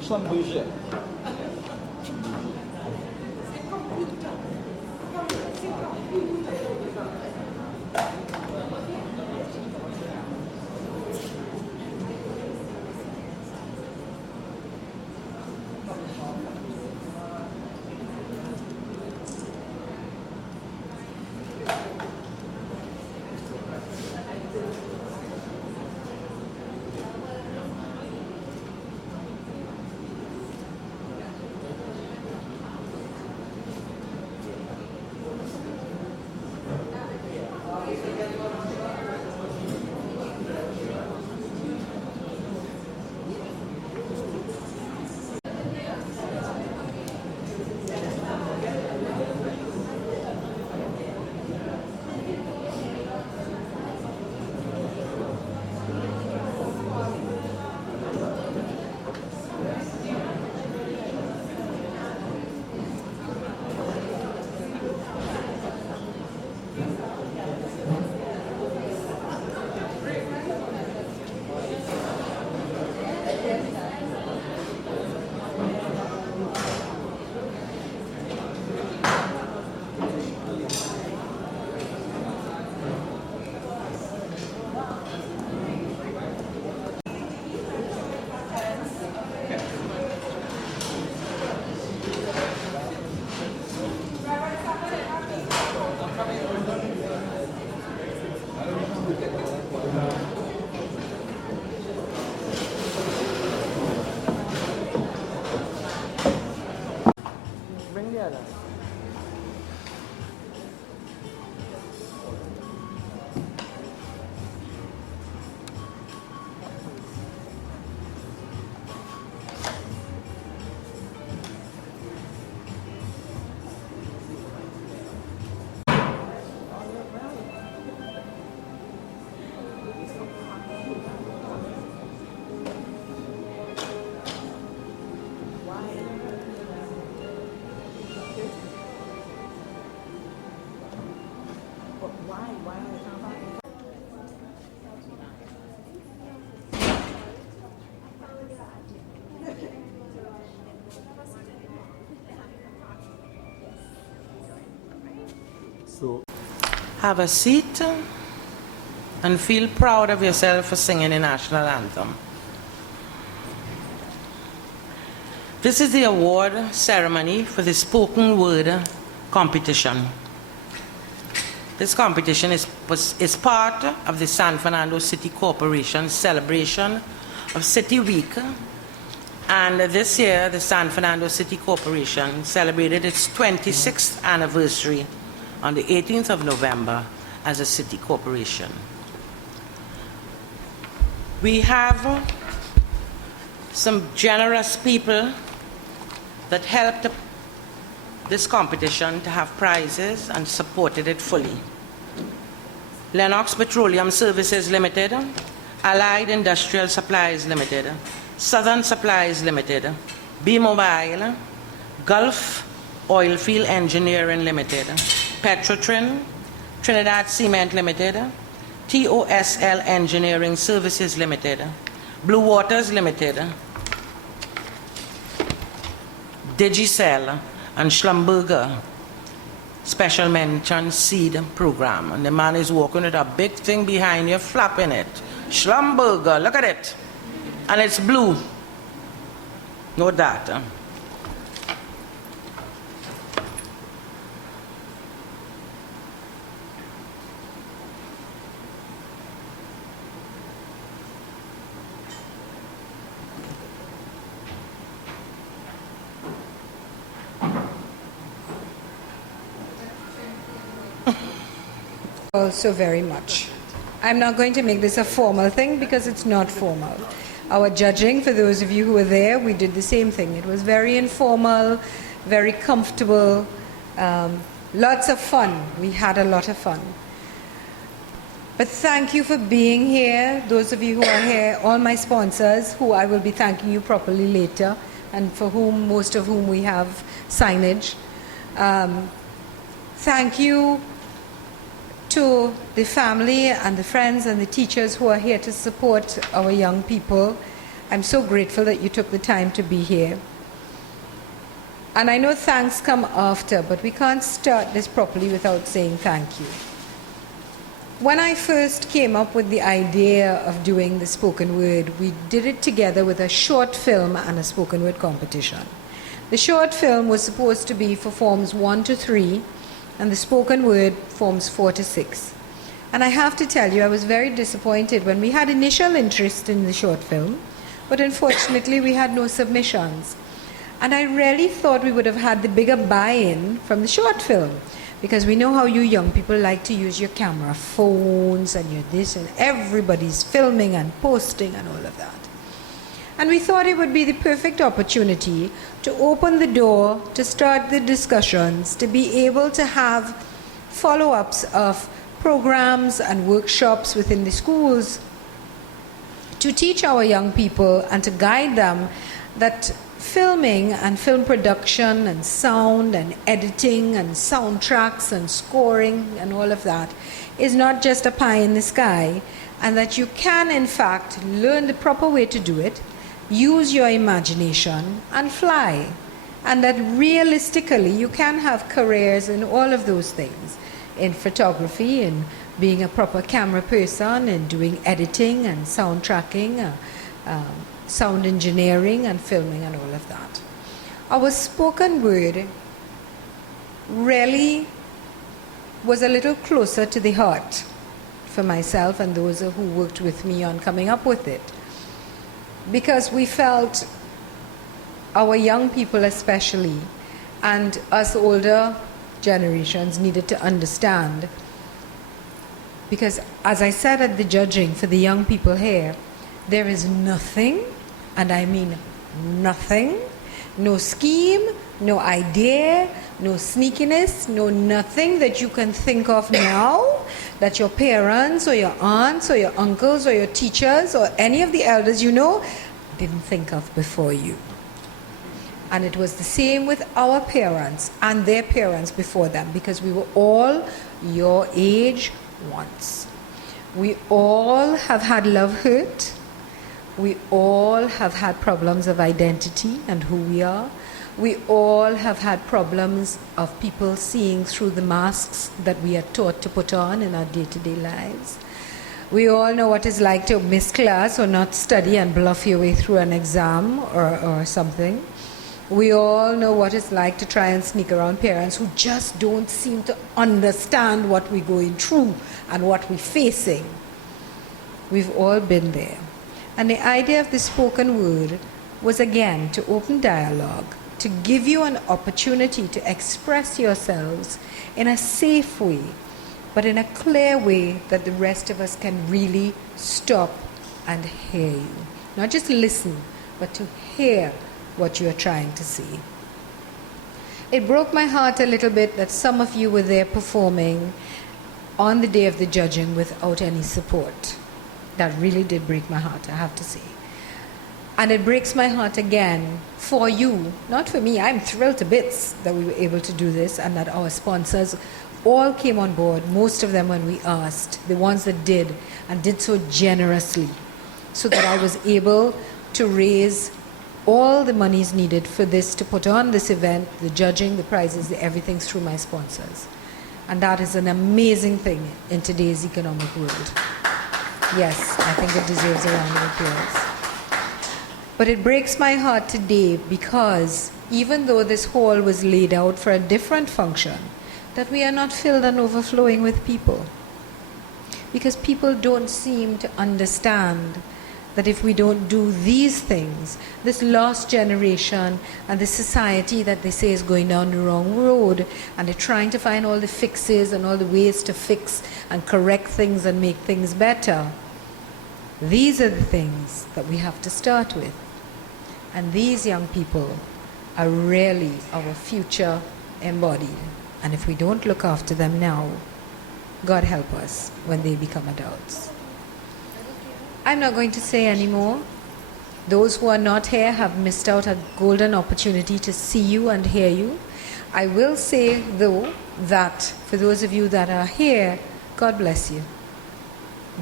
Schlumberger. So, have a seat and feel proud of yourself for singing the national anthem. This is the award ceremony for the spoken word competition. This competition is part of the San Fernando City Corporation's celebration of City Week. And this year, the San Fernando City Corporation celebrated its 26th anniversary on the 18th of November as a city corporation. We have some generous people that helped this competition to have prizes and supported it fully. Lennox Petroleum Services Limited, Allied Industrial Supplies Limited, Southern Supplies Limited, B-Mobile, Gulf Oilfield Engineering Limited, Petrotrin, Trinidad Cement Limited, TOSL Engineering Services Limited, Blue Waters Limited, Digicel, and Schlumberger Special Mention Seed Program. And the man is walking with a big thing behind you, flapping it. Schlumberger, look at it. And it's blue. No data. Also very much. I'm not going to make this a formal thing because it's not formal. Our judging, for those of you who were there, we did the same thing. It was very informal, very comfortable, lots of fun. We had a lot of fun. But thank you for being here. Those of you who are here, all my sponsors, who I will be thanking you properly later, and for whom, most of whom we have signage. Thank you to the family and the friends and the teachers who are here to support our young people. I'm so grateful that you took the time to be here. And I know thanks come after, but we can't start this properly without saying thank you. When I first came up with the idea of doing the spoken word, we did it together with a short film and a spoken word competition. The short film was supposed to be for forms 1 to 3, and the spoken word forms 4 to 6. And I have to tell you, I was very disappointed when we had initial interest in the short film, but unfortunately we had no submissions. And I really thought we would have had the bigger buy-in from the short film, because we know how you young people like to use your camera phones and your this, and everybody's filming and posting and all of that. And we thought it would be the perfect opportunity to open the door, to start the discussions, to be able to have follow-ups of programs and workshops within the schools, to teach our young people and to guide them that filming and film production and sound and editing and soundtracks and scoring and all of that is not just a pie in the sky, and that you can in fact learn the proper way to do it, use your imagination and fly, and that realistically you can have careers in all of those things, in photography, in being a proper camera person, in doing editing and soundtracking, sound engineering and filming and all of that. Our spoken word really was a little closer to the heart for myself and those who worked with me on coming up with it, because we felt our young people especially, and us older generations, needed to understand, because as I said at the judging for the young people here, there is nothing, and I mean nothing, no scheme, no idea, no sneakiness, no nothing that you can think of now that your parents or your aunts or your uncles or your teachers or any of the elders you know didn't think of before you. And it was the same with our parents and their parents before them, because we were all your age once. We all have had love hurt. We all have had problems of identity and who we are. We all have had problems of people seeing through the masks that we are taught to put on in our day-to-day lives. We all know what it's like to miss class or not study and bluff your way through an exam or something. We all know what it's like to try and sneak around parents who just don't seem to understand what we're going through and what we're facing. We've all been there. And the idea of the spoken word was, again, to open dialogue, to give you an opportunity to express yourselves in a safe way, but in a clear way that the rest of us can really stop and hear you. Not just listen, but to hear what you are trying to say. It broke my heart a little bit that some of you were there performing on the day of the judging without any support. That really did break my heart, I have to say. And it breaks my heart again for you, not for me. I'm thrilled to bits that we were able to do this and that our sponsors all came on board, most of them when we asked, the ones that did, and did so generously, so that I was able to raise all the monies needed for this, to put on this event, the judging, the prizes, everything through my sponsors. And that is an amazing thing in today's economic world. Yes, I think it deserves a round of applause. But it breaks my heart today because even though this hall was laid out for a different function, that we are not filled and overflowing with people. Because people don't seem to understand that if we don't do these things, this lost generation and this society that they say is going down the wrong road, and they're trying to find all the fixes and all the ways to fix and correct things and make things better. These are the things that we have to start with. And these young people are really our future embodied. And if we don't look after them now, God help us when they become adults. I'm not going to say any more. Those who are not here have missed out a golden opportunity to see you and hear you. I will say, though, that for those of you that are here, God bless you.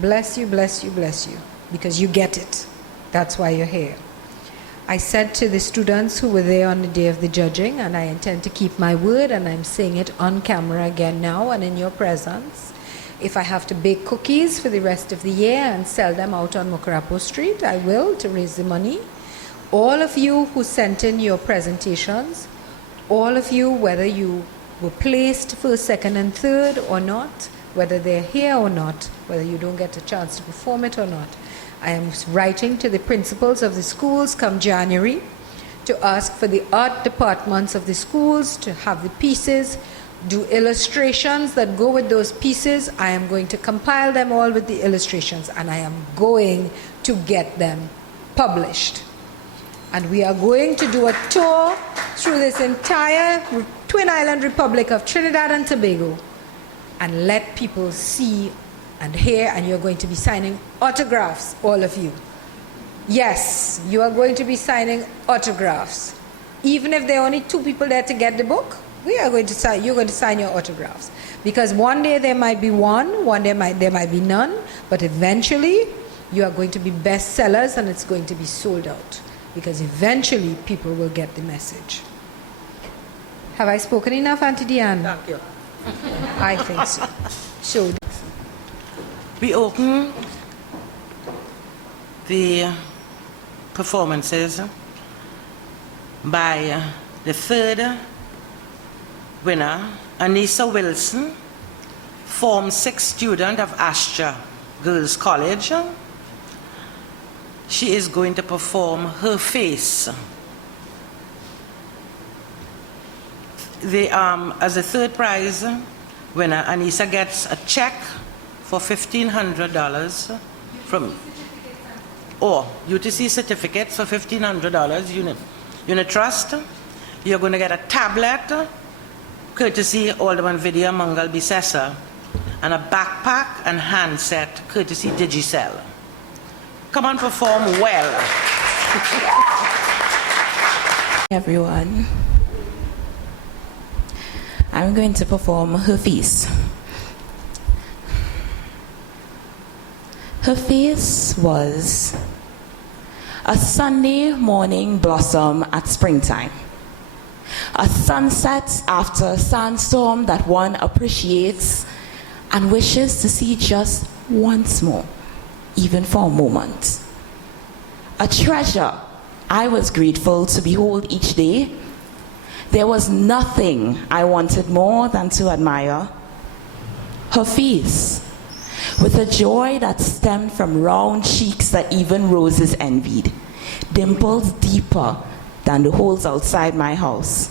Bless you, bless you, bless you, because you get it. That's why you're here. I said to the students who were there on the day of the judging, and I intend to keep my word, and I'm saying it on camera again now and in your presence. If I have to bake cookies for the rest of the year and sell them out on Mokarapo Street, I will, to raise the money. All of you who sent in your presentations, all of you, whether you were placed first, second, and third or not, whether they're here or not, whether you don't get a chance to perform it or not, I am writing to the principals of the schools come January to ask for the art departments of the schools to have the pieces, do illustrations that go with those pieces. I am going to compile them all with the illustrations, and I am going to get them published. And we are going to do a tour through this entire Twin Island Republic of Trinidad and Tobago and let people see and hear, and you're going to be signing autographs, all of you. Yes, you are going to be signing autographs. Even if there are only 2 people there to get the book, you're going to sign your autographs. Because one day there might be one day there might be none, but eventually you are going to be bestsellers and it's going to be sold out. Because eventually people will get the message. Have I spoken enough, Auntie Diane? Thank you. I think so. So We open the performances by the third winner, Anissa Wilson, Form 6 student of Astra Girls College. She is going to perform Her Face. As a third prize winner, Anissa gets a check for $1,500 from, or UTC certificates for $1,500, unit trust. You're going to get a tablet, courtesy Alderman Vidya Mungal-Bissessar, and a backpack and handset, courtesy Digicel. Come on, perform well. Everyone, I'm going to perform Her Face. Her face was a Sunday morning blossom at springtime, a sunset after a sandstorm that one appreciates and wishes to see just once more, even for a moment. A treasure I was grateful to behold each day. There was nothing I wanted more than to admire her face, with a joy that stemmed from round cheeks that even roses envied, dimples deeper than the holes outside my house,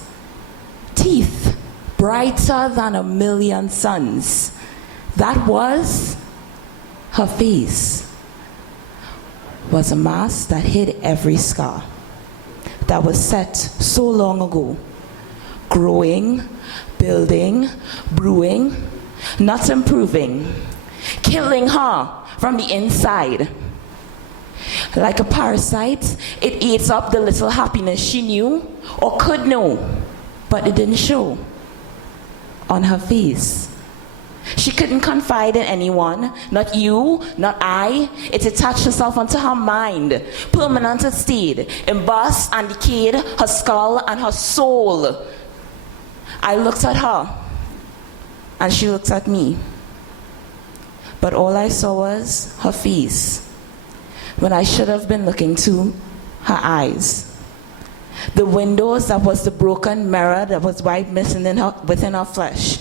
teeth brighter than a million suns. That was her face. Was a mask that hid every scar that was set so long ago, growing, building, brewing, not improving, killing her from the inside. Like a parasite, it ate up the little happiness she knew or could know, but it didn't show on her face. She couldn't confide in anyone, not you, not I. It attached herself onto her mind, permanent it stayed, embossed and decayed her skull and her soul. I looked at her, and she looked at me. But all I saw was her face, when I should have been looking to her eyes. The windows that was the broken mirror that was white missing within her flesh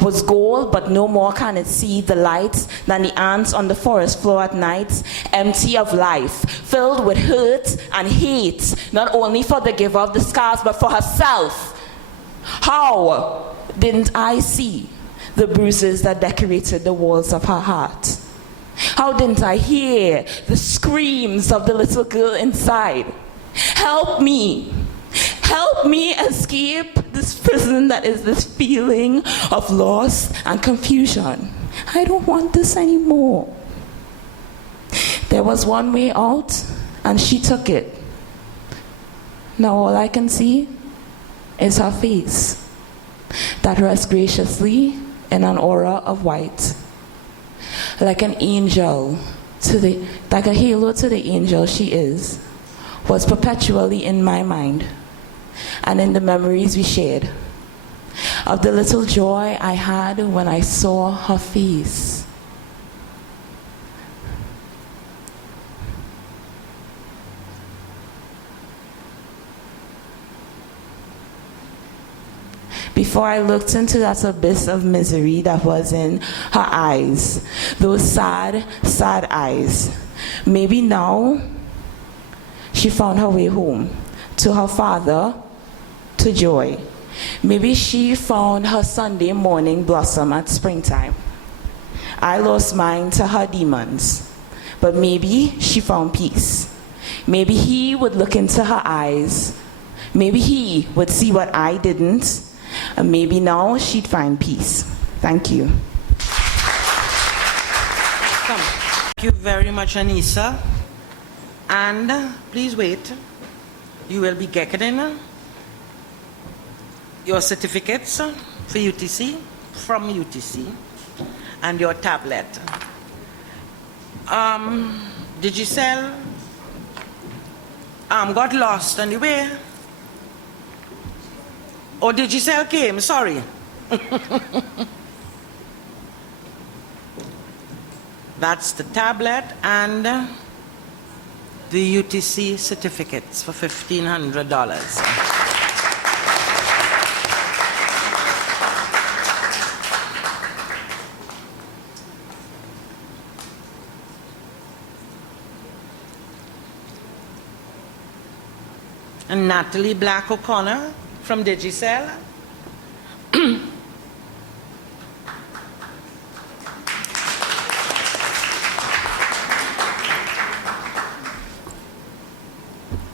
was gold, but no more can it see the light than the ants on the forest floor at night, empty of life, filled with hurt and hate, not only for the giver of the scars, but for herself. How didn't I see the bruises that decorated the walls of her heart? How didn't I hear the screams of the little girl inside? Help me. Help me escape this prison that is this feeling of loss and confusion. I don't want this anymore. There was one way out, and she took it. Now all I can see is her face that rests graciously in an aura of white, like an angel like a halo to the angel she is, was perpetually in my mind and in the memories we shared of the little joy I had when I saw her face. Before I looked into that abyss of misery that was in her eyes, those sad, sad eyes, maybe now she found her way home, to her father, to joy. Maybe she found her Sunday morning blossom at springtime. I lost mine to her demons, but maybe she found peace. Maybe he would look into her eyes. Maybe he would see what I didn't. And maybe now she'd find peace. Thank you. Thank you very much, Anissa. And please wait. You will be getting your certificates for UTC, from UTC, and your tablet. Digicel got lost on the way. Oh, Digicel came, sorry. That's the tablet and the UTC certificates for $1,500. And Natalie Black O'Connor from Digicel.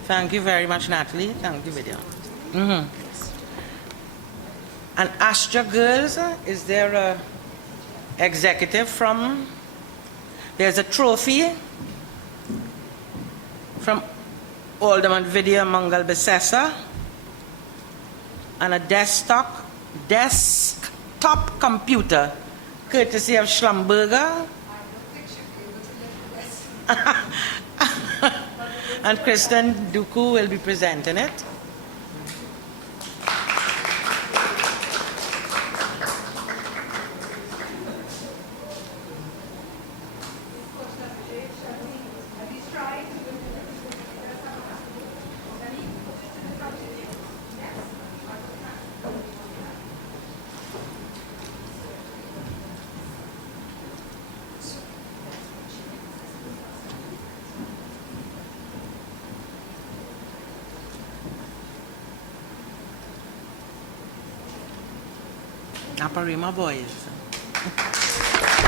Thank you very much, Natalie. Thank you, Vidya. And Astra Girls, is there a executive from? There's a trophy from Alderman Vidya Mungal-Bissessar and a desktop computer courtesy of Schlumberger. And Kristen Duku will be presenting it. Aparima Boys.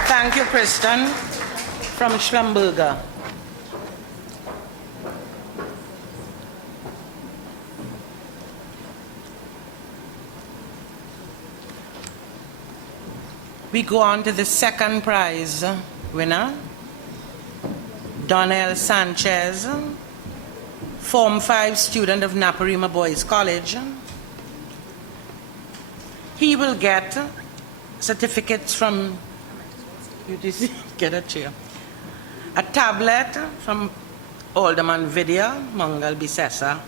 Thank you, Kristen, from Schlumberger. We go on to the second prize winner, Donnell Sanchez, Form 5 student of Naparima Boys College. He will get certificates from UTC, get a chair, a tablet from Alderman Vidya Mungal-Bissessar,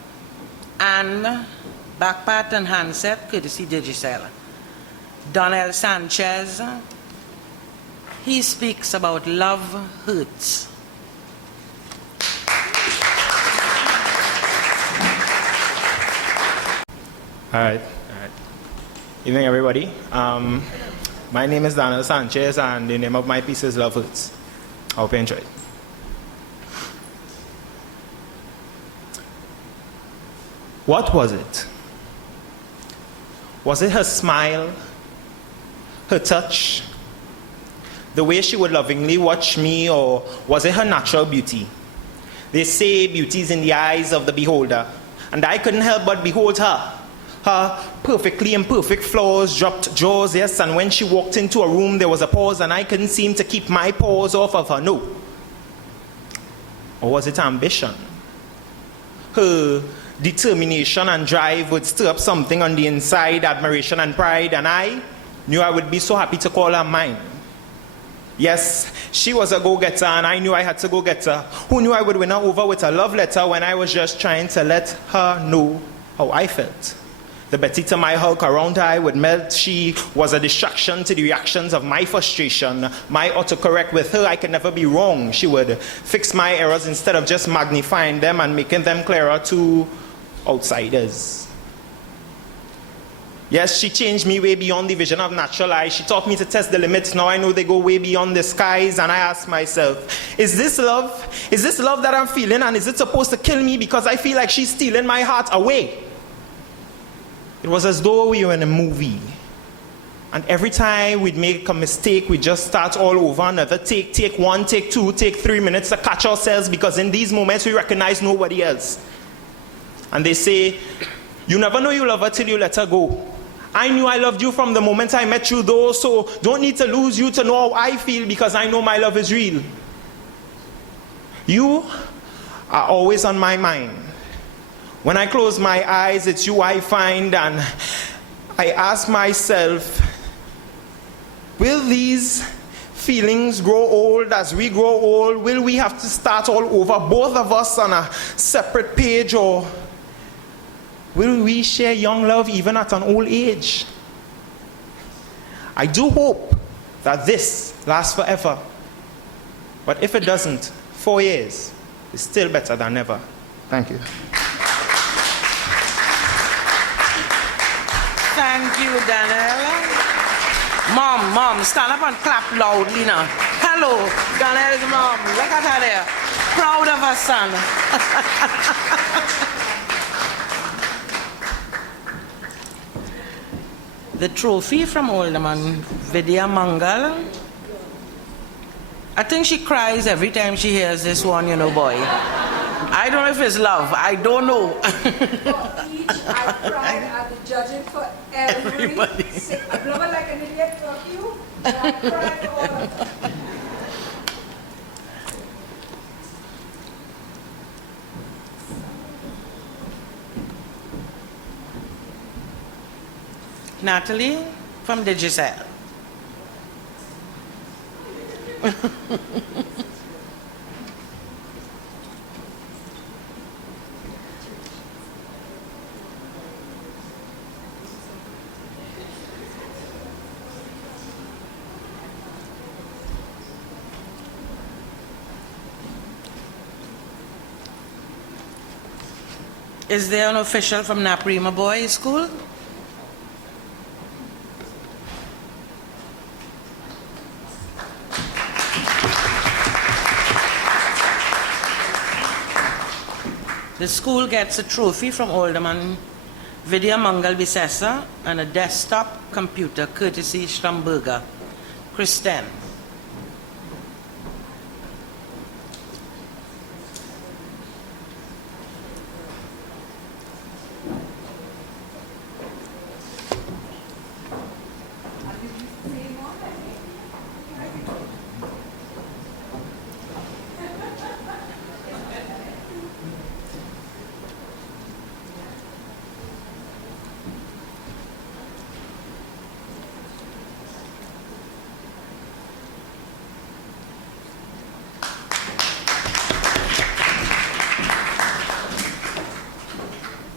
and backpack and handset courtesy Digicel. Donnell Sanchez, he speaks about love hurts. All right. Evening, everybody. My name is Donnell Sanchez, and the name of my piece is Love Hurts. I hope you enjoy it. What was it? Was it her smile, her touch, the way she would lovingly watch me, or was it her natural beauty? They say beauty is in the eyes of the beholder, and I couldn't help but behold her. Her perfectly imperfect flaws, dropped jaws, yes, and when she walked into a room there was a pause and I couldn't seem to keep my paws off of her, no. Or was it ambition? Her determination and drive would stir up something on the inside, admiration and pride, and I knew I would be so happy to call her mine. Yes, she was a go-getter, and I knew I had to go get her. Who knew I would win her over with a love letter when I was just trying to let her know how I felt? The Betty to my Hulk around her I would melt. She was a distraction to the reactions of my frustration. My autocorrect with her, I could never be wrong. She would fix my errors instead of just magnifying them and making them clearer to outsiders. Yes, she changed me way beyond the vision of natural eyes. She taught me to test the limits. Now I know they go way beyond the skies. And I ask myself, is this love? Is this love that I'm feeling? And is it supposed to kill me because I feel like she's stealing my heart away? It was as though we were in a movie. And every time we'd make a mistake, we'd just start all over. Another take 1, take 2, take 3 minutes to catch ourselves, because in these moments we recognize nobody else. And they say, you never know you love her till you let her go. I knew I loved you from the moment I met you though, so don't need to lose you to know how I feel, because I know my love is real. You are always on my mind. When I close my eyes, it's you I find, and I ask myself, will these feelings grow old as we grow old? Will we have to start all over, both of us on a separate page, or will we share young love even at an old age? I do hope that this lasts forever. But if it doesn't, 4 years is still better than never. Thank you. Thank you, Danielle. Mom, stand up and clap loudly now. Hello, Danielle's mom. Look at her there. Proud of her son. The trophy from Alderman Vidya Mungal. I think she cries every time she hears this one, boy. I don't know if it's love. I don't know. For each, I cried at the judging for everybody. I'm not like an idiot for you, but I cried for all of them. Natalie from Digicel. Is there an official from Naprima Boys School? The school gets a trophy from Alderman Vidya Mungal-Bissessar and a desktop computer courtesy Stromberger. Clifton.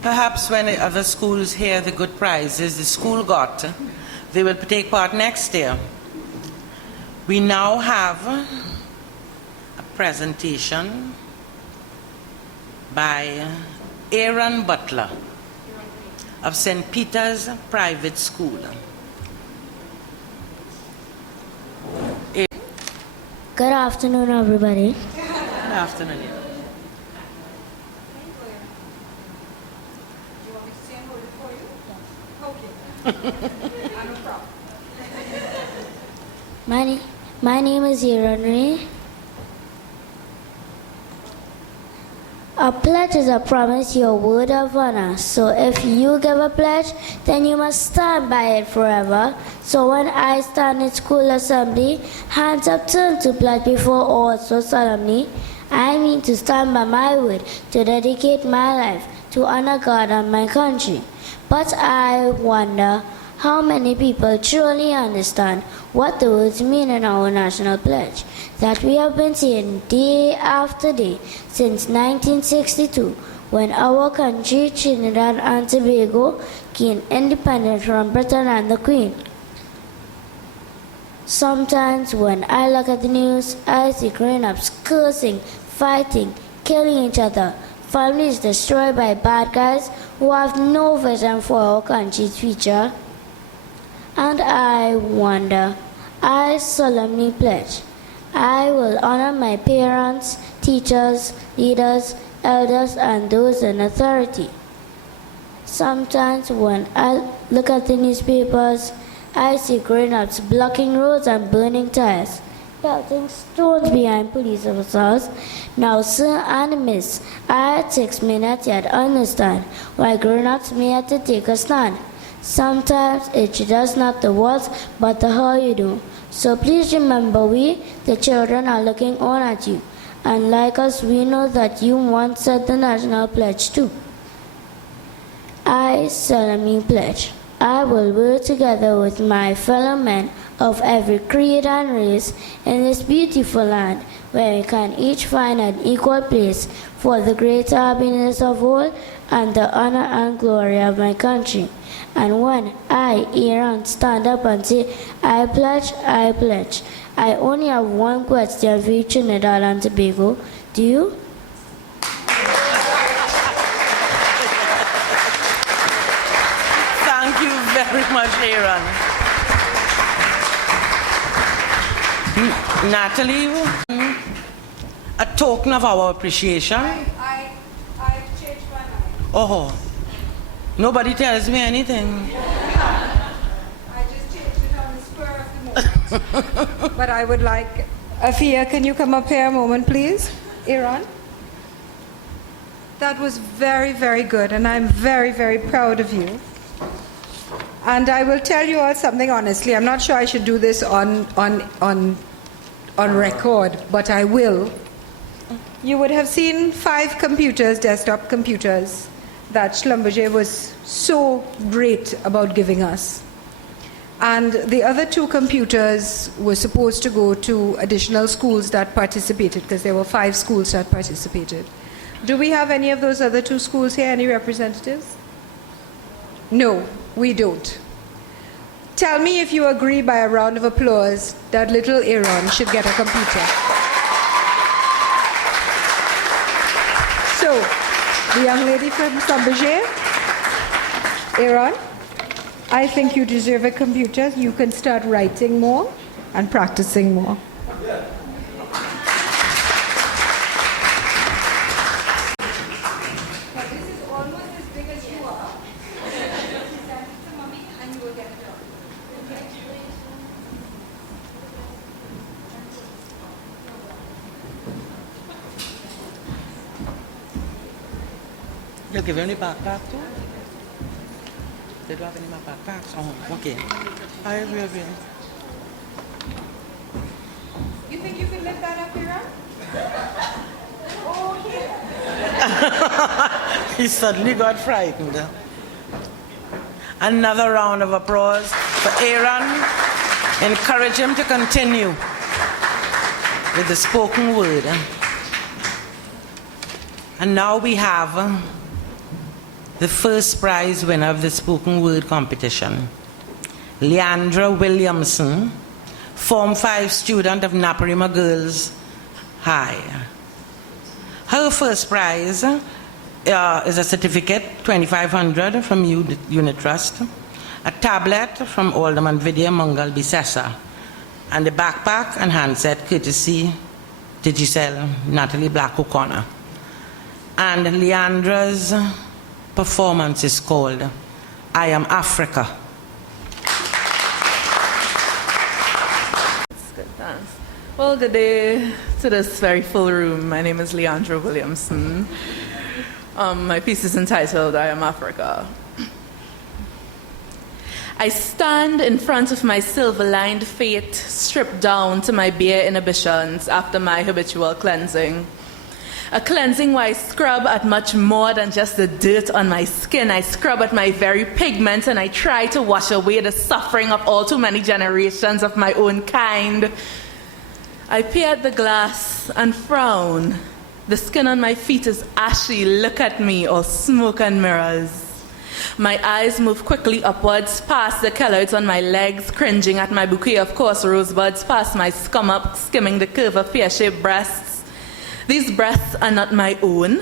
Perhaps when the other schools hear the good prizes the school got, they will take part next year. We now have a presentation by Aaron Butler of St. Peter's Private School. Good afternoon, everybody. Good afternoon. My name is Aaron. A pledge is a promise, your word of honor. So if you give a pledge, then you must stand by it forever. So when I stand in school assembly, hands upturned to pledge before all so solemnly, I mean to stand by my word, to dedicate my life, to honor God and my country. But I wonder, How many people truly understand what the words mean in our national pledge that we have been saying day after day since 1962, when our country, Trinidad and Tobago, gained independence from Britain and the Queen? Sometimes when I look at the news, I see grown-ups cursing, fighting, killing each other, families destroyed by bad guys who have no vision for our country's future. And I wonder, I solemnly pledge, I will honor my parents, teachers, leaders, elders, and those in authority. Sometimes when I look at the newspapers, I see grown-ups blocking roads and burning tires, pelting stones behind police officers. Now, sir and miss, I at 6 minutes yet understand why grown-ups may have to take a stand. Sometimes it's just not the words, but the how you do. So please remember, we, the children, are looking on at you. And like us, we know that you once said the national pledge too. I solemnly pledge, I will work together with my fellow men of every creed and race in this beautiful land, where we can each find an equal place for the greater happiness of all and the honor and glory of my country. And when I, Aaron, stand up and say, I pledge, I only have one question for you, Trinidad and Tobago. Do you? Thank you very much, Aaron. Natalie, a token of our appreciation. I changed my mind. Oh, nobody tells me anything. I just changed it on the spur of the moment. But I would like, Afia, can you come up here a moment, please? Aaron? That was very, very good, and I'm very, very proud of you. And I will tell you all something honestly. I'm not sure I should do this on record, but I will. You would have seen 5 computers, desktop computers, that Schlumberger was so great about giving us. And the other 2 computers were supposed to go to additional schools that participated, because there were 5 schools that participated. Do we have any of those other 2 schools here, any representatives? No, we don't. Tell me if you agree by a round of applause that little Aaron should get a computer. So, the young lady from Schlumberger, Aaron, I think you deserve a computer. You can start writing more and practicing more. You'll give him the backpack too? They don't have any more backpacks? Oh, okay. I agree. You think you can lift that up, Aaron? Oh, yeah. He suddenly got frightened. Another round of applause for Aaron. Encourage him to continue with the spoken word. And now we have the first prize winner of the spoken word competition, Leandra Williamson, Form 5 student of Naparima Girls High. Her first prize is a certificate, $2,500 from Unit Trust, a tablet from Alderman Vidya Mungal-Bissessar, and a backpack and handset courtesy Digicel Natalie Black O'Connor. And Leandra's performance is called I Am Africa. That's good, thanks. Well, good day to this very full room. My name is Leandra Williamson. My piece is entitled I Am Africa. I stand in front of my silver-lined fate, stripped down to my bare inhibitions after my habitual cleansing. A cleansing where I scrub at much more than just the dirt on my skin. I scrub at my very pigments and I try to wash away the suffering of all too many generations of my own kind. I peer at the glass and frown. The skin on my feet is ashy. Look at me, all smoke and mirrors. My eyes move quickly upwards, past the calloids on my legs, cringing at my bouquet of coarse rosebuds, past my stomach, skimming the curve of pear-shaped breasts. These breasts are not my own.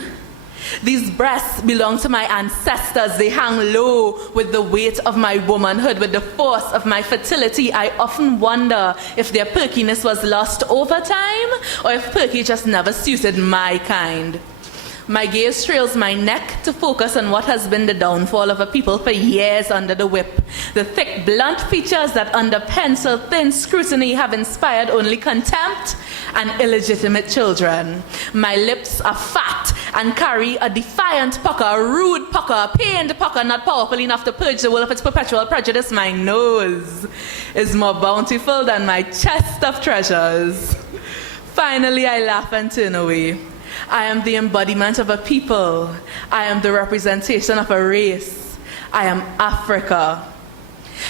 These breasts belong to my ancestors. They hang low with the weight of my womanhood, with the force of my fertility. I often wonder if their perkiness was lost over time, or if perky just never suited my kind. My gaze trails my neck to focus on what has been the downfall of a people for years under the whip. The thick, blunt features that under pencil-thin scrutiny have inspired only contempt and illegitimate children. My lips are fat and carry a defiant pucker, a rude pucker, a pained pucker, not powerful enough to purge the world of its perpetual prejudice. My nose is more bountiful than my chest of treasures. Finally, I laugh and turn away. I am the embodiment of a people. I am the representation of a race. I am Africa.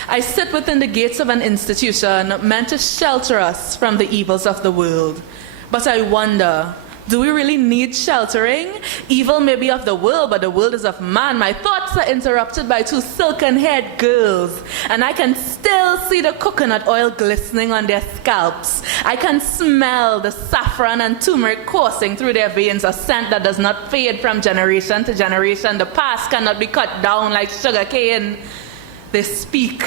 I sit within the gates of an institution meant to shelter us from the evils of the world. But I wonder, do we really need sheltering? Evil may be of the world, but the world is of man. My thoughts are interrupted by two silken-haired girls, and I can still see the coconut oil glistening on their scalps. I can smell the saffron and turmeric coursing through their veins, a scent that does not fade from generation to generation. The past cannot be cut down like sugar cane. They speak,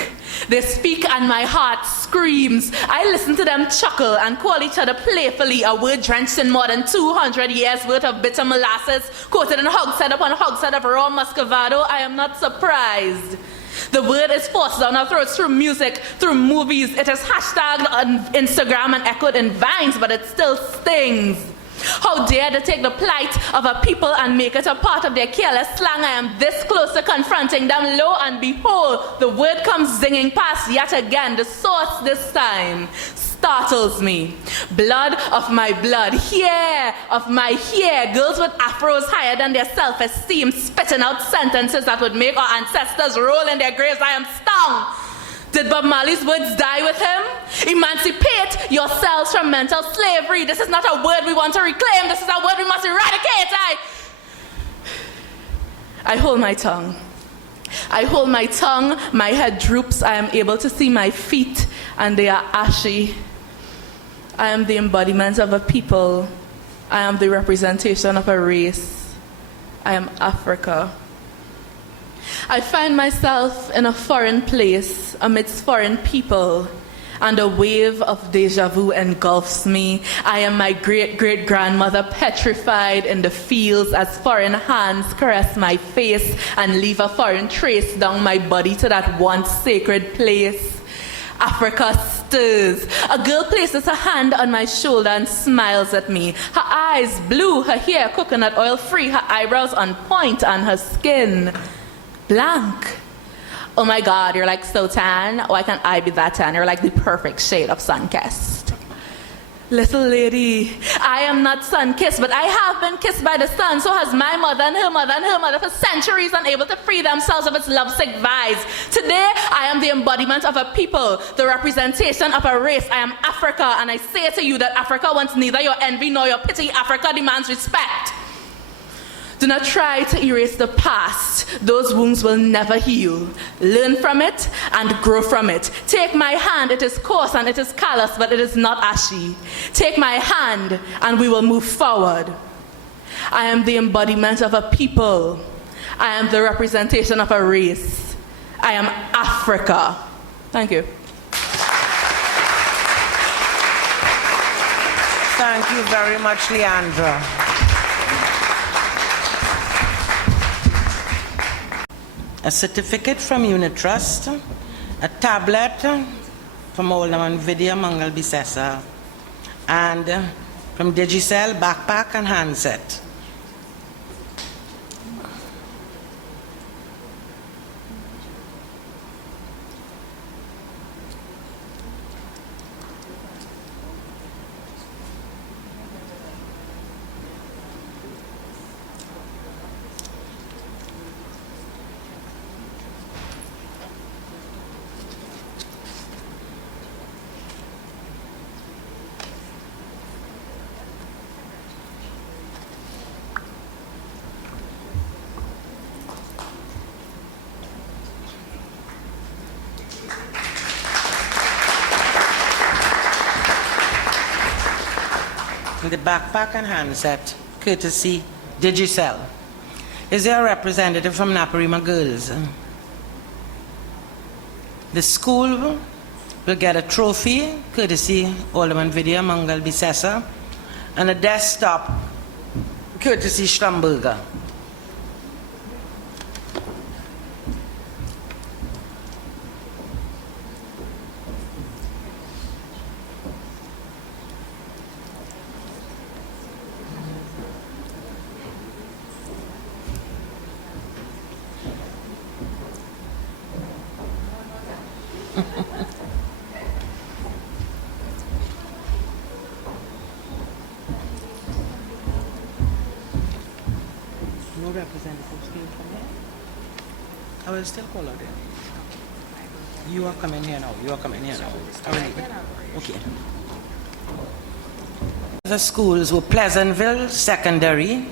and my heart screams. I listen to them chuckle and call each other playfully, a word drenched in more than 200 years worth of bitter molasses, coated in hogshead upon hogshead of raw muscovado. I am not surprised. The word is forced down our throats through music, through movies. It is hashtagged on Instagram and echoed in vines, but it still stings. How dare they take the plight of a people and make it a part of their careless slang? I am this close to confronting them. Lo and behold, the word comes zinging past yet again. The source this time startles me. Blood of my blood, hair of my hair. Girls with afros higher than their self-esteem, spitting out sentences that would make our ancestors roll in their graves. I am stung. Did Bob Marley's words die with him? Emancipate yourselves from mental slavery. This is not a word we want to reclaim. This is a word we must eradicate. I hold my tongue. I hold my tongue. My head droops. I am able to see my feet, and they are ashy. I am the embodiment of a people. I am the representation of a race. I am Africa. I find myself in a foreign place amidst foreign people, and a wave of deja vu engulfs me. I am my great-great-grandmother petrified in the fields as foreign hands caress my face and leave a foreign trace down my body to that once sacred place. Africa stirs. A girl places her hand on my shoulder and smiles at me. Her eyes blue, her hair coconut oil free, her eyebrows on point, and her skin blank. Oh my God, you're like so tan. Why can't I be that tan? You're like the perfect shade of sun-kissed. Little lady, I am not sun-kissed, but I have been kissed by the sun. So has my mother and her mother and her mother for centuries, unable to free themselves of its lovesick vice. Today, I am the embodiment of a people, the representation of a race. I am Africa, and I say to you that Africa wants neither your envy nor your pity. Africa demands respect. Do not try to erase the past. Those wounds will never heal. Learn from it and grow from it. Take my hand. It is coarse and it is callous, but it is not ashy. Take my hand and we will move forward. I am the embodiment of a people. I am the representation of a race. I am Africa. Thank you. Thank you very much, Leandra. A certificate from Unit Trust, a tablet from Alderman Vidya Mungal-Bissessar, and from Digicel, backpack and handset. the backpack and handset, courtesy Digicel. Is there a representative from Naparima Girls? The school will get a trophy, courtesy Alderman Vidya Mungal-Bissessar, and a desktop, courtesy Schramberger. No representatives came from there? I will still call out there. You are coming here now. You are coming here now. I will leave it. Okay. The schools were Pleasantville Secondary.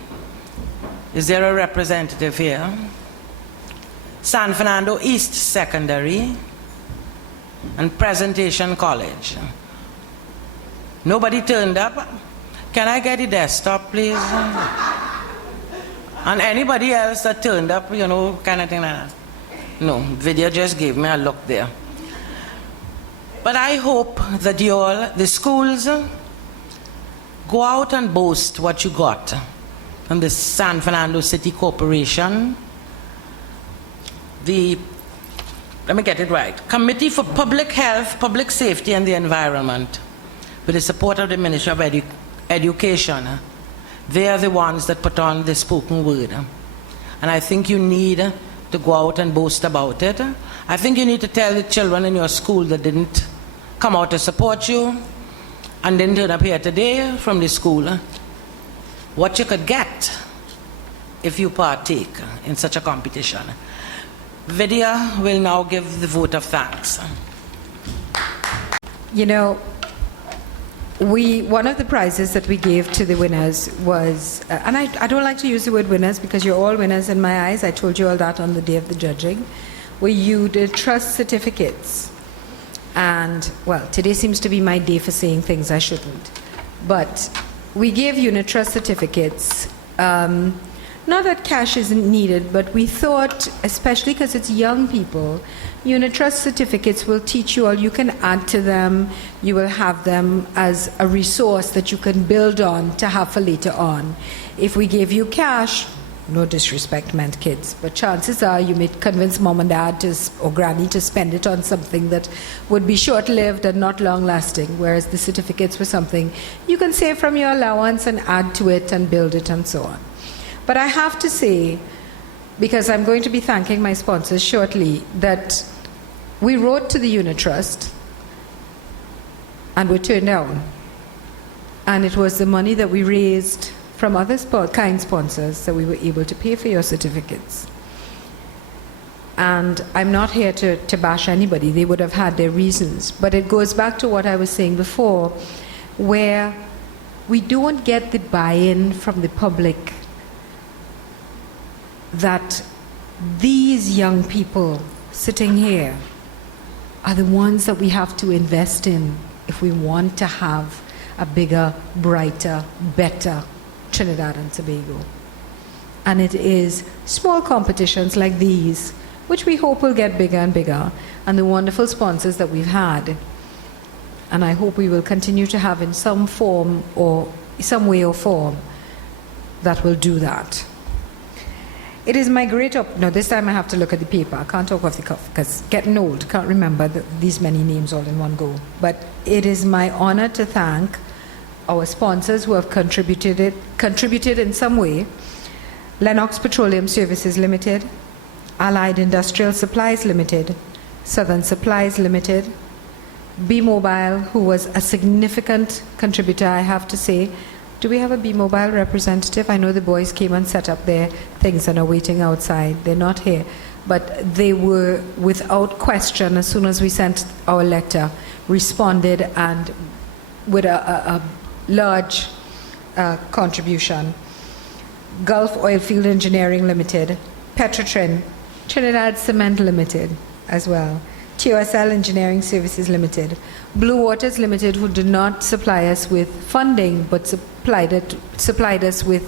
Is there a representative here? San Fernando East Secondary and Presentation College. Nobody turned up. Can I get a desktop, please? And anybody else that turned up, you know, kind of thing like that. No, Vidya just gave me a look there. But I hope that you all, the schools, go out and boast what you got from the San Fernando City Corporation. Let me get it right, Committee for Public Health, Public Safety and the Environment, with the support of the Ministry of Education. They are the ones that put on the spoken word. And I think you need to go out and boast about it. I think you need to tell the children in your school that didn't come out to support you and didn't turn up here today from the school what you could get if you partake in such a competition. Vidya will now give the vote of thanks. You know, one of the prizes that we gave to the winners was, and I don't like to use the word winners because you're all winners in my eyes. I told you all that on the day of the judging, where you did trust certificates. And, well, today seems to be my day for saying things I shouldn't. But we gave unit trust certificates. Not that cash isn't needed, but we thought, especially because it's young people, unit trust certificates will teach you all. You can add to them. You will have them as a resource that you can build on to have for later on. If we gave you cash, no disrespect meant kids, but chances are you may convince mom and dad or granny to spend it on something that would be short-lived and not long-lasting, whereas the certificates were something you can save from your allowance and add to it and build it and so on. But I have to say, because I'm going to be thanking my sponsors shortly, that we wrote to the unit trust and were turned down. And it was the money that we raised from other kind sponsors that we were able to pay for your certificates. And I'm not here to bash anybody. They would have had their reasons. But it goes back to what I was saying before, where we don't get the buy-in from the public that these young people sitting here are the ones that we have to invest in if we want to have a bigger, brighter, better Trinidad and Tobago. And it is small competitions like these, which we hope will get bigger and bigger, and the wonderful sponsors that we've had, and I hope we will continue to have in some form or some way or form that will do that. It is my great no, this time I have to look at the paper. I can't talk off the cuff because getting old, can't remember these many names all in one go. But it is my honor to thank our sponsors who have contributed in some way. Lennox Petroleum Services Limited, Allied Industrial Supplies Limited, Southern Supplies Limited, B-Mobile, who was a significant contributor, I have to say. Do we have a B-Mobile representative? I know the boys came and set up their things and are waiting outside. They're not here. But they were, without question, as soon as we sent our letter, responded and with a large contribution. Gulf Oilfield Engineering Limited, Petrotrin, Trinidad Cement Limited as well, TOSL Engineering Services Limited, Blue Waters Limited, who did not supply us with funding but supplied us with,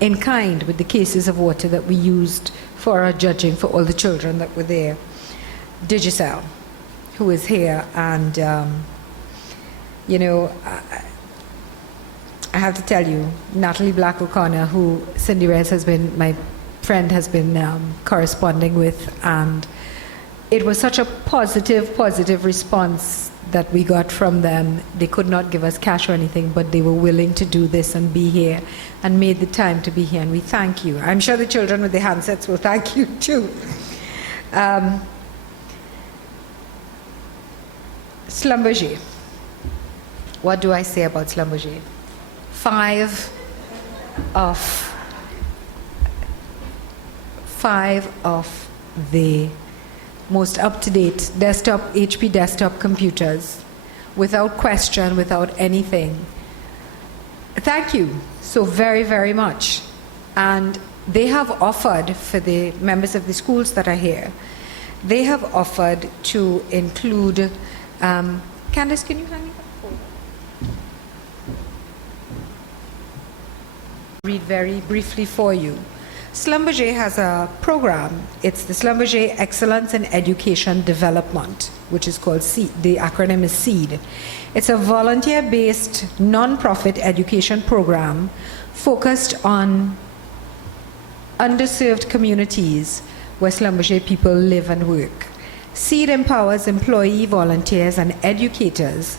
in kind, with the cases of water that we used for our judging for all the children that were there. Digicel, who is here, and you know, I have to tell you, Natalie Black O'Connor, who Cindy Reyes has been, my friend, has been corresponding with, and it was such a positive response that we got from them. They could not give us cash or anything, but they were willing to do this and be here and made the time to be here, and we thank you. I'm sure the children with the handsets will thank you too. Schlumberger. What do I say about Schlumberger? 5 of the most up-to-date HP desktop computers, without question, without anything. Thank you so very much. And they have offered, for the members of the schools that are here, they have offered to include, Candice, can you hang it up? Read very briefly for you. Schlumberger has a program. It's the Schlumberger Excellence in Education Development, which is called SEED. The acronym is SEED. It's a volunteer-based, non-profit education program focused on underserved communities where Schlumberger people live and work. SEED empowers employee volunteers and educators,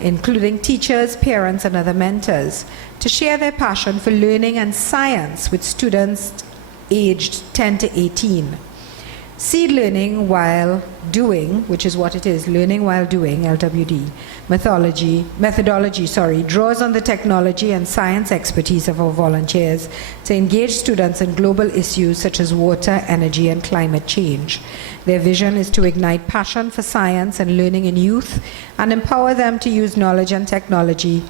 including teachers, parents, and other mentors, to share their passion for learning and science with students aged 10 to 18. SEED Learning While Doing, which is what it is, Learning While Doing, LWD, methodology, draws on the technology and science expertise of our volunteers to engage students in global issues such as water, energy, and climate change. Their vision is to ignite passion for science and learning in youth and empower them to use knowledge and technology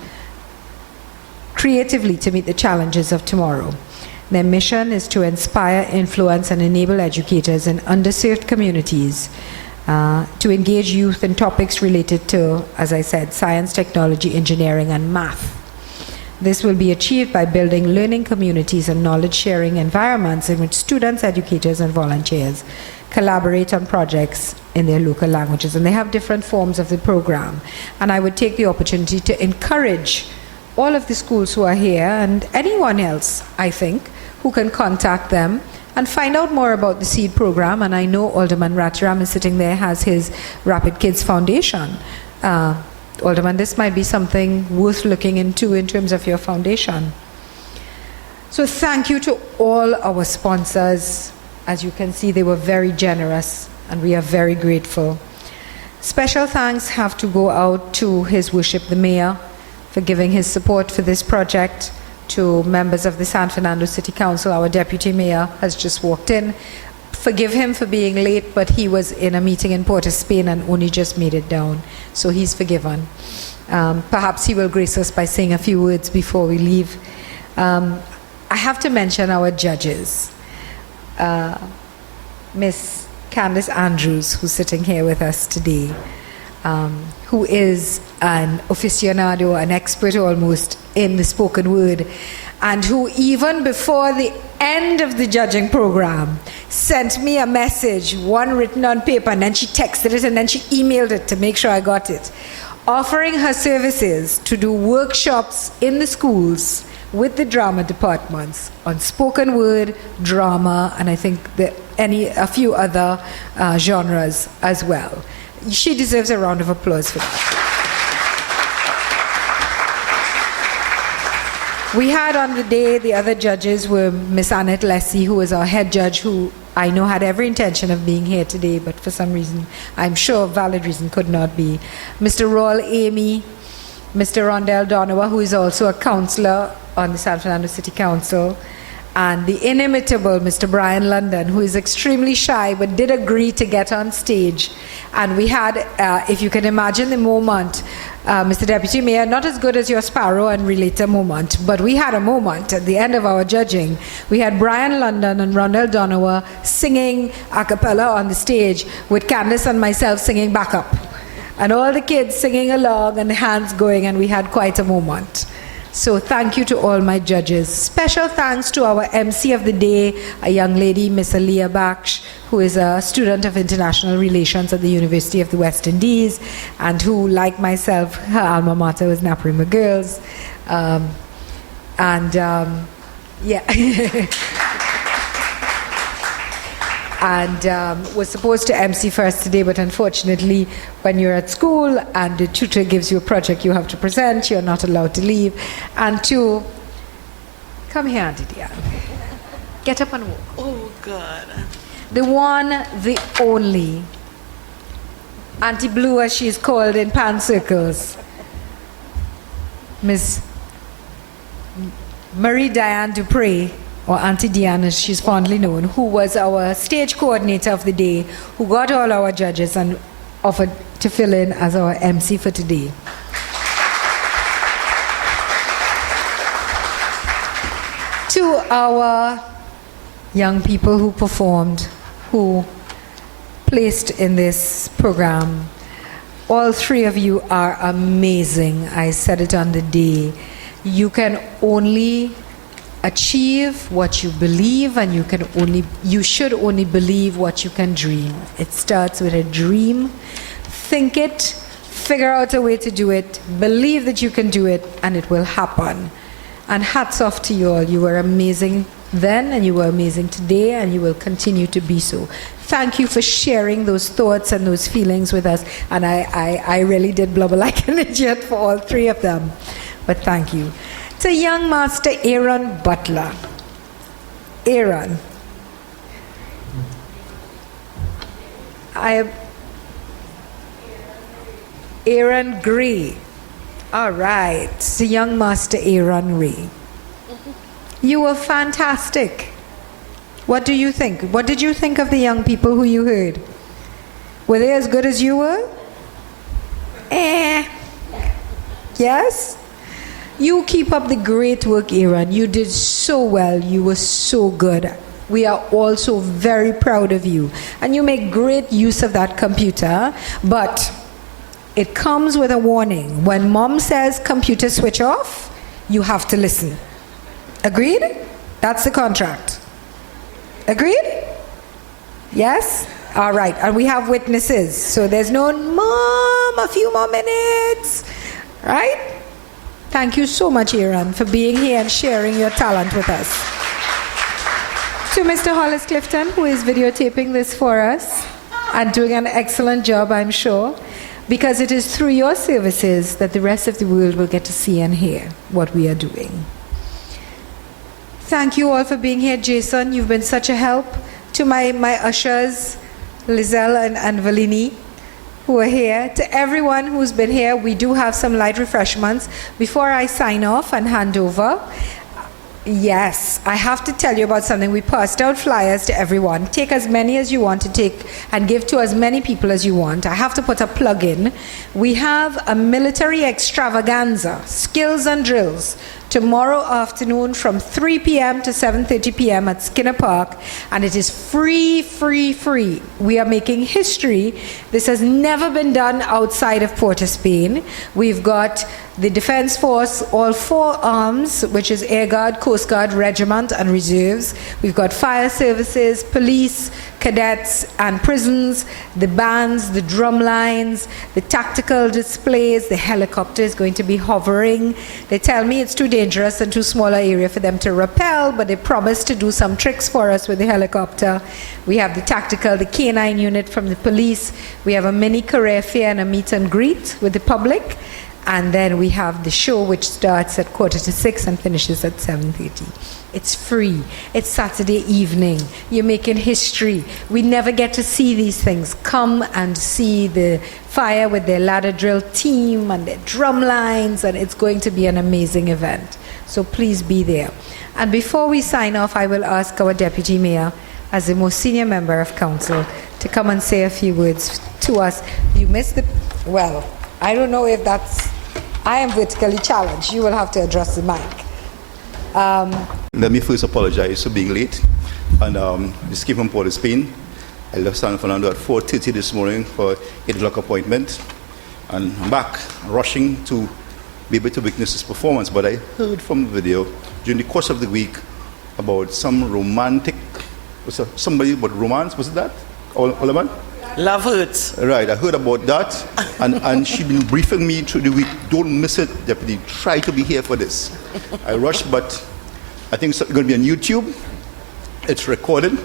creatively to meet the challenges of tomorrow. Their mission is to inspire, influence, and enable educators in underserved communities to engage youth in topics related to, as I said, science, technology, engineering, and math. This will be achieved by building learning communities and knowledge-sharing environments in which students, educators, and volunteers collaborate on projects in their local languages. And they have different forms of the program. And I would take the opportunity to encourage all of the schools who are here, and anyone else, I think, who can contact them and find out more about the SEED program. And I know Alderman Rathiram is sitting there, has his Rapid Kids Foundation. Alderman, this might be something worth looking into in terms of your foundation. So thank you to all our sponsors. As you can see, they were very generous, and we are very grateful. Special thanks have to go out to His Worship the Mayor for giving his support for this project, to members of the San Fernando City Council. Our Deputy Mayor has just walked in. Forgive him for being late, but he was in a meeting in Port of Spain and only just made it down, so he's forgiven. Perhaps he will grace us by saying a few words before we leave. I have to mention our judges. Miss Candice Andrews, who's sitting here with us today, who is an aficionado, an expert almost in the spoken word, and who even before the end of the judging program sent me a message, one written on paper, and then she texted it, and then she emailed it to make sure I got it, offering her services to do workshops in the schools with the drama departments on spoken word, drama, and I think a few other genres as well. She deserves a round of applause for that. We had on the day, the other judges were Miss Annette Lessie, who was our head judge, who I know had every intention of being here today, but for some reason, I'm sure valid reason, could not be. Mr. Royal Amy, Mr. Rondell Donowa, who is also a councillor on the San Fernando City Council, and the inimitable Mr. Brian London, who is extremely shy but did agree to get on stage. And we had, if you can imagine the moment, Mr. Deputy Mayor, not as good as your Sparrow and Relator moment, but we had a moment at the end of our judging. We had Brian London and Rondell Donowa singing a cappella on the stage with Candice and myself singing backup. And all the kids singing along and the hands going, and we had quite a moment. So thank you to all my judges. Special thanks to our MC of the day, a young lady, Miss Aliyah Baksh, who is a student of international relations at the University of the West Indies, and who, like myself, her alma mater was Naparima Girls. And was supposed to MC first today, but unfortunately, when you're at school and the tutor gives you a project you have to present, you're not allowed to leave. And two, come here, Auntie Diane. Get up and walk. Oh, God. The one, the only, Auntie Blue, as she's called in pan circles, Miss Marie Diane Dupre, or Auntie Diane as she's fondly known, who was our stage coordinator of the day, who got all our judges and offered to fill in as our MC for today. To our young people who performed, who placed in this program, all three of you are amazing. I said it on the day. You can only achieve what you believe, and you should only believe what you can dream. It starts with a dream. Think it, figure out a way to do it, believe that you can do it, and it will happen. And hats off to you all. You were amazing then, and you were amazing today, and you will continue to be so. Thank you for sharing those thoughts and those feelings with us. And I really did blubber like an idiot for all three of them. But thank you. To young master Aaron Butler. Aaron. Aaron Gray. All right. To young master Aaron Ray. You were fantastic. What do you think? What did you think of the young people who you heard? Were they as good as you were? Yes? You keep up the great work, Aaron. You did so well. You were so good. We are also very proud of you. And you make great use of that computer, but it comes with a warning. When mom says computer switch off, you have to listen. Agreed? That's the contract. Agreed? Yes? All right. And we have witnesses. So there's no, mom, a few more minutes. Right? Thank you so much, Aaron, for being here and sharing your talent with us. To Mr. Hollis Clifton, who is videotaping this for us and doing an excellent job, I'm sure, because it is through your services that the rest of the world will get to see and hear what we are doing. Thank you all for being here. Jason, you've been such a help. To my ushers, Lizelle and Valini, who are here. To everyone who's been here, we do have some light refreshments. Before I sign off and hand over, yes, I have to tell you about something. We passed out flyers to everyone. Take as many as you want to take and give to as many people as you want. I have to put a plug in. We have a military extravaganza, skills and drills, tomorrow afternoon from 3 p.m. to 7:30 p.m. at Skinner Park, and it is free, free, free. We are making history. This has never been done outside of Port of Spain. We've got the Defense Force, all 4 arms, which is Air Guard, Coast Guard, Regiment, and Reserves. We've got fire services, police, cadets, and prisons, the bands, the drum lines, the tactical displays, the helicopter is going to be hovering. They tell me it's too dangerous and too small an area for them to rappel, but they promised to do some tricks for us with the helicopter. We have the tactical, the K9 unit from the police. We have a mini career fair and a meet and greet with the public. And then we have the show, which starts at 5:45 and finishes at 7:30. It's free. It's Saturday evening. You're making history. We never get to see these things. Come and see the fire with their ladder drill team and their drum lines, and it's going to be an amazing event. So please be there. And before we sign off, I will ask our Deputy Mayor, as the most senior member of council, to come and say a few words to us. You missed the... Well, I don't know if that's... I am vertically challenged. You will have to address the mic. Let me first apologize for being late. And just came from Port of Spain. I left San Fernando at 4:30 this morning for 8 o'clock appointment. And I'm back, rushing to be able to witness this performance, but I heard from the video during the course of the week about some romantic, somebody about romance, was it that, Alderman? Love hurts. Right, I heard about that, and she's been briefing me through the week. Don't miss it, Deputy. Try to be here for this. I rushed, but I think it's going to be on YouTube. It's recorded,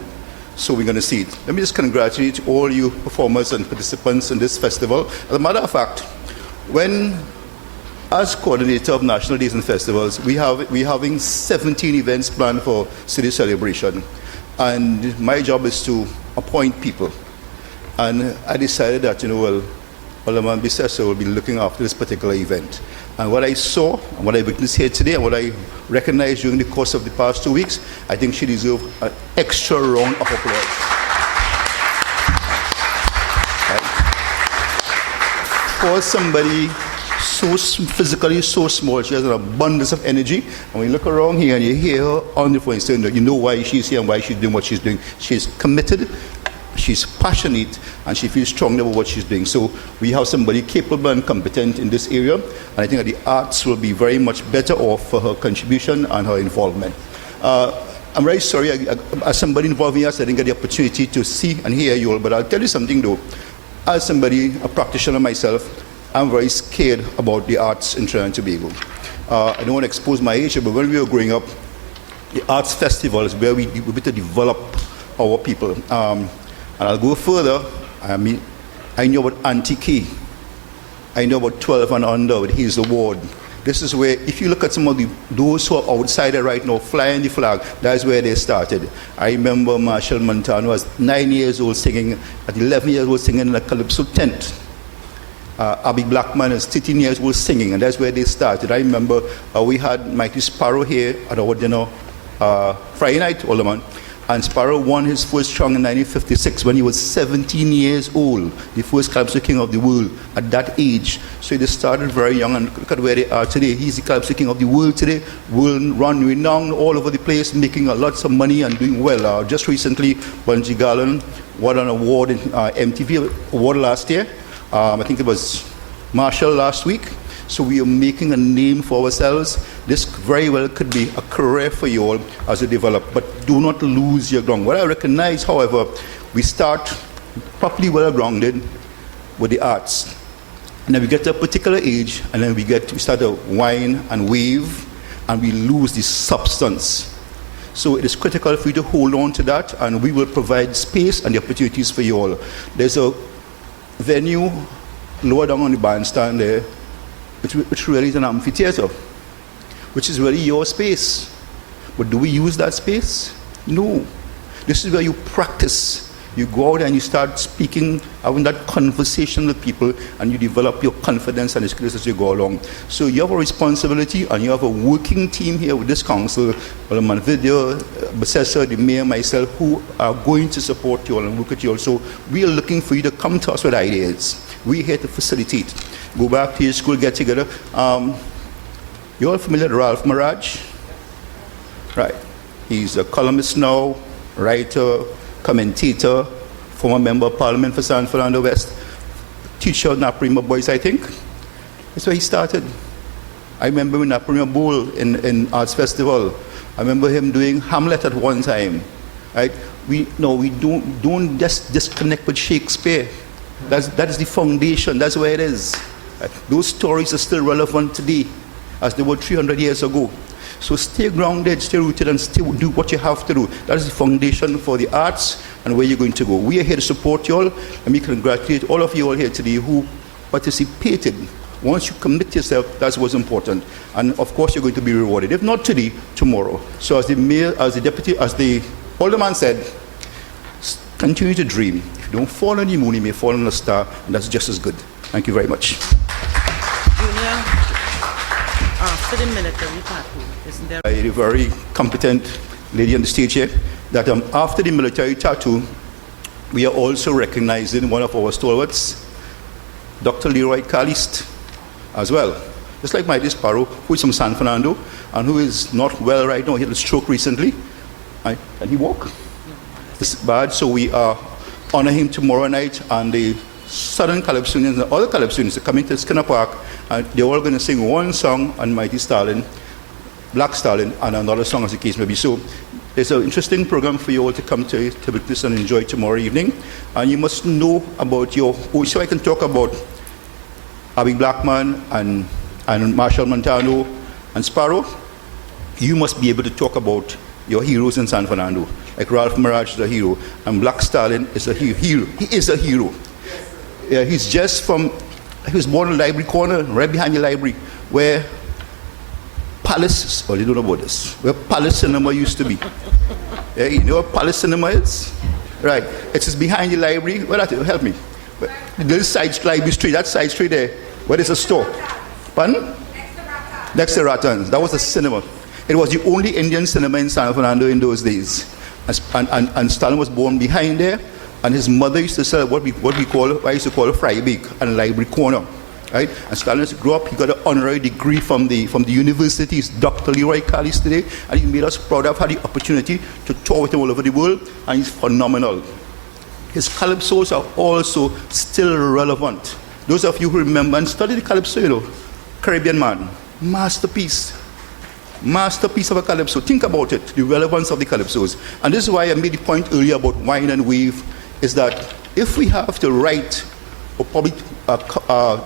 so we're going to see it. Let me just congratulate all you performers and participants in this festival. As a matter of fact, as coordinator of National Days and Festivals, we're having 17 events planned for City Celebration, and my job is to appoint people. And I decided that, Alderman Vidya will be looking after this particular event. And what I saw, and what I witnessed here today, and what I recognized during the course of the past 2 weeks, I think she deserves an extra round of applause. Right? For somebody physically so small, she has an abundance of energy. And when you look around here and you hear her on the phone, you know why she's here and why she's doing what she's doing. She's committed. She's passionate, and she feels strongly about what she's doing. So we have somebody capable and competent in this area, and I think that the arts will be very much better off for her contribution and her involvement. I'm very sorry, as somebody involved in us, I didn't get the opportunity to see and hear you all, but I'll tell you something though. As somebody, a practitioner myself, I'm very scared about the arts in Trinidad and Tobago. I don't want to expose my age, but when we were growing up, the arts festival is where we were to develop our people. And I'll go further. I know about Antique. I know about 12 and under with his award. This is where, if you look at some of those who are outside there right now, flying the flag, that's where they started. I remember Marshall Montano was 9 years old singing, at 11 years old singing in a calypso tent. Abby Blackman is 13 years old singing, and that's where they started. I remember we had Mighty Sparrow here at our dinner Friday night, Alderman. And Sparrow won his first song in 1956 when he was 17 years old, the first Calypso King of the world at that age. So they started very young, and look at where they are today. He's the Calypso King of the world today, renowned all over the place, making lots of money and doing well. Just recently, Bunji Garland won an award in MTV award last year. I think it was Marshall last week. So we are making a name for ourselves. This very well could be a career for you all as you develop, but do not lose your ground. What I recognize, however, we start properly well grounded with the arts. And then we get to a particular age, and then we start to whine and wave, and we lose the substance. So it is critical for you to hold on to that, and we will provide space and the opportunities for you all. There's a venue lower down on the bandstand there, which really is an amphitheater, which is really your space. But do we use that space? No. This is where you practice. You go out and you start speaking, having that conversation with people, and you develop your confidence and your skills as you go along. So you have a responsibility, and you have a working team here with this council, Alderman Vidya, Mungal-Bissessar, the mayor, myself, who are going to support you all and work with you all. So we are looking for you to come to us with ideas. We're here to facilitate. Go back to your school, get together. You're all familiar with Ralph Maraj? Right. He's a columnist now, writer, commentator, former member of parliament for San Fernando West, teacher of Naprima Boys, I think. That's where he started. I remember in Naprima Bowl in Arts Festival, I remember him doing Hamlet at one time. Right? We don't just disconnect with Shakespeare. That is the foundation. That's where it is. Right? Those stories are still relevant today, as they were 300 years ago. So stay grounded, stay rooted, and still do what you have to do. That is the foundation for the arts and where you're going to go. We are here to support you all. Let me congratulate all of you all here today who participated. Once you commit yourself, that's what's important. And of course, you're going to be rewarded. If not today, tomorrow. So as the mayor, as the deputy, as the alderman said, continue to dream. If you don't fall on the moon, you may fall on a star, and that's just as good. Thank you very much. Junior, after the military tattoo, isn't there? A very competent lady on the stage here, that after the military tattoo, we are also recognizing one of our stalwarts, Dr. Leroy Calist, as well. Just like Mighty Sparrow, who is from San Fernando, and who is not well right now. He had a stroke recently. Right? Can he walk? It's bad, so we honor him tomorrow night, and the Southern Calypsonians and other Calypsonians to come into Skinner Park, and they're all going to sing one song on Mighty Stallion, Black Stallion, and another song as the case may be. So it's an interesting program for you all to come to witness and enjoy tomorrow evening. And you must know about so I can talk about Abby Blackman and Marshall Montano and Sparrow. You must be able to talk about your heroes in San Fernando. Like Ralph Mirage is a hero, and Black Stallion is a hero. He is a hero. He was born in the library corner, right behind the library, where Palace, oh, you don't know about this, where Palace Cinema used to be. Yeah, you know what Palace Cinema is? Right, it's just behind the library. Well, help me. The little side library street, that side street there, where there's a store. Pardon? Next to Rattan's. That was a cinema. It was the only Indian cinema in San Fernando in those days. And Stalin was born behind there, and his mother used to sell what I used to call a fry bake and library corner. Right? And Stalin grew up, he got an honorary degree from the university. He's Dr. Leroy Callis today, and he made us proud. I've had the opportunity to tour with him all over the world, and he's phenomenal. His calypsos are also still relevant. Those of you who remember and study the calypso, you know, Caribbean Man, masterpiece of a calypso. Think about it, the relevance of the calypsos. And this is why I made the point earlier about wine and wave, is that if we have to write or probably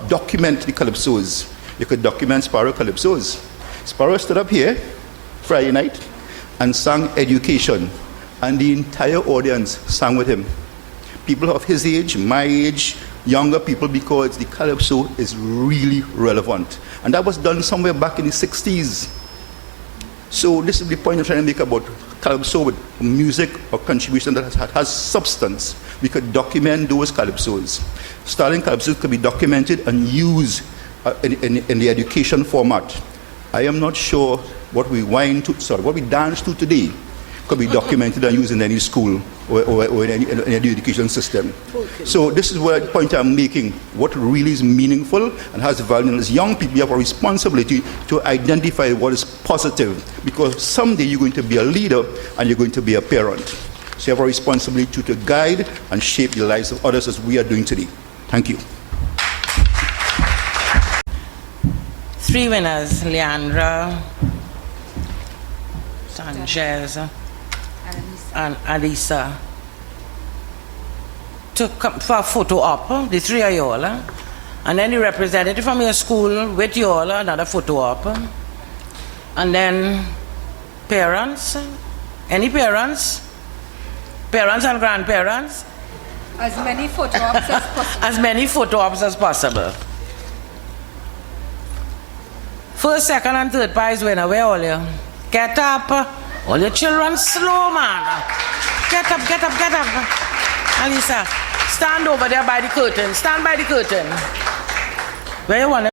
document the calypsos, you could document Sparrow calypsos. Sparrow stood up here Friday night and sang Education, and the entire audience sang with him. People of his age, my age, younger people, because the calypso is really relevant. And that was done somewhere back in the 60s. So this is the point I'm trying to make about calypso with music or contribution that has substance. We could document those calypsos. Stalin calypsos could be documented and used in the education format. I am not sure what we dance to today could be documented and used in any school or in any education system. So this is what the point I'm making. What really is meaningful and has value as young people, you have a responsibility to identify what is positive, because someday you're going to be a leader and you're going to be a parent. So you have a responsibility to guide and shape the lives of others as we are doing today. Thank you. 3 winners, Leandra, Sanchez, and Alisa, to come for a photo op, the 3 of you all, and then the representative from your school with you all, another photo op, and then parents, any parents and grandparents, As many photo ops as possible. as many photo ops as possible. First, second, and third prize winner, where all you? Get up. All your children slow, man. Get up. Alisa, stand over there by the curtain. Stand by the curtain. Where you want